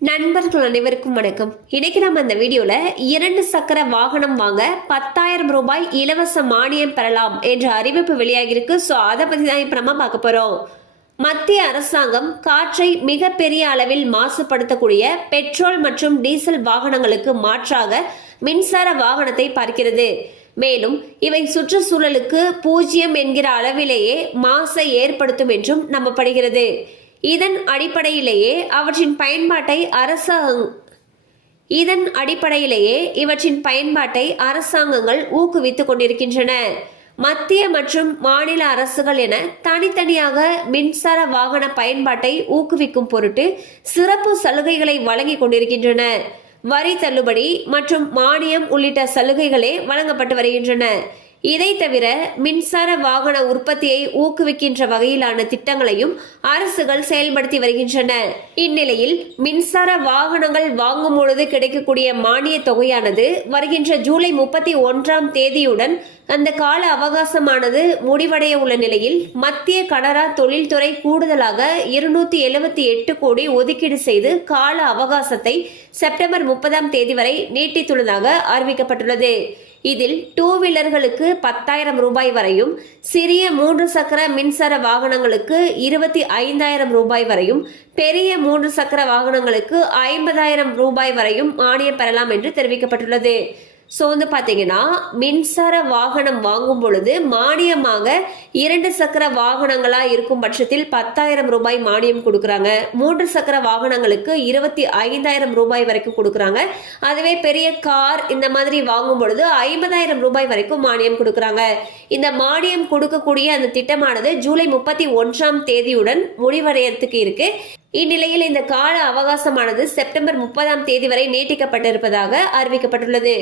நண்பர்கள் அனைவருக்கும் வணக்கம். இன்னைக்கு நம்ம இந்த வீடியோல இரண்டு சக்கர வாகனம் வாங்க பத்தாயிரம் ரூபாய் இலவச மானியம் பெறலாம் என்ற அறிவிப்பு வெளியாகிருக்கு ஸோ அதை பத்தி தான் இப்போ நம்ம பார்க்க போறோம். மத்திய அரசாங்கம் காற்றை மிகப்பெரிய அளவில் மாசுபடுத்தக்கூடிய பெட்ரோல் மற்றும் டீசல் வாகனங்களுக்கு மாற்றாக மின்சார வாகனத்தை பார்க்கிறது. மேலும் இவை சுற்றுச்சூழலுக்கு பூஜ்ஜியம் என்கிற அளவிலேயே மாசை ஏற்படுத்தும் என்றும் நம்பப்படுகிறது. இதன் அடிப்படையிலேயே அவற்றின் பயன்பாட்டை அரசாங்க இதன் அடிப்படையிலேயே இவற்றின் பயன்பாட்டை அரசாங்கங்கள் ஊக்குவித்துக் கொண்டிருக்கின்றன. மத்திய மற்றும் மாநில அரசுகள் என தனித்தனியாக மின்சார வாகன பயன்பாட்டை ஊக்குவிக்கும் பொருட்டு சிறப்பு சலுகைகளை வழங்கிக் கொண்டிருக்கின்றன. வரி தள்ளுபடி மற்றும் மானியம் உள்ளிட்ட சலுகைகளே வழங்கப்பட்டு வருகின்றன. இதை தவிர மின்சார வாகன உற்பத்தியை ஊக்குவிக்கின்ற வகையிலான திட்டங்களையும் அரசுகள் செயல்படுத்தி வருகின்றன. இந்நிலையில் மின்சார வாகனங்கள் வாங்கும் பொழுது கிடைக்கக்கூடிய மானிய தொகையானது வருகின்ற ஜூலை முப்பத்தி ஒன்றாம் தேதியுடன் அந்த கால அவகாசமானது முடிவடைய உள்ள நிலையில் மத்திய கனரா தொழில்துறை கூடுதலாக இருநூத்தி எழுபத்தி எட்டு கோடி ஒதுக்கீடு செய்து கால அவகாசத்தை செப்டம்பர் முப்பதாம் தேதி வரை நீட்டித்துள்ளதாக அறிவிக்கப்பட்டுள்ளது. இதில் டூ வீலர்களுக்கு பத்தாயிரம் ரூபாய் வரையும் சிறிய மூன்று சக்கர மின்சார வாகனங்களுக்கு இருபத்தி ஐந்தாயிரம் ரூபாய் வரையும் பெரிய மூன்று சக்கர வாகனங்களுக்கு ஐம்பதாயிரம் ரூபாய் வரையும் மானியம் பெறலாம் என்று தெரிவிக்கப்பட்டுள்ளது. ஸோ வந்து பார்த்தீங்கன்னா மின்சார வாகனம் வாங்கும் பொழுது மானியமாக இரண்டு சக்கர வாகனங்களாக இருக்கும் பட்சத்தில் பத்தாயிரம் ரூபாய் மானியம் கொடுக்குறாங்க. மூன்று சக்கர வாகனங்களுக்கு இருபத்தி ஐந்தாயிரம் ரூபாய் வரைக்கும் கொடுக்குறாங்க. அதுவே பெரிய கார் இந்த மாதிரி வாங்கும் பொழுது ஐம்பதாயிரம் ரூபாய் வரைக்கும் மானியம் கொடுக்குறாங்க. இந்த மானியம் கொடுக்கக்கூடிய அந்த திட்டமானது ஜூலை முப்பத்தி ஒன்றாம் தேதியுடன் முடிவடையறதுக்கு இருக்கு. இந்நிலையில் இந்த கால அவகாசமானது செப்டம்பர் முப்பதாம் தேதி வரை நீட்டிக்கப்பட்டிருப்பதாக அறிவிக்கப்பட்டுள்ளது.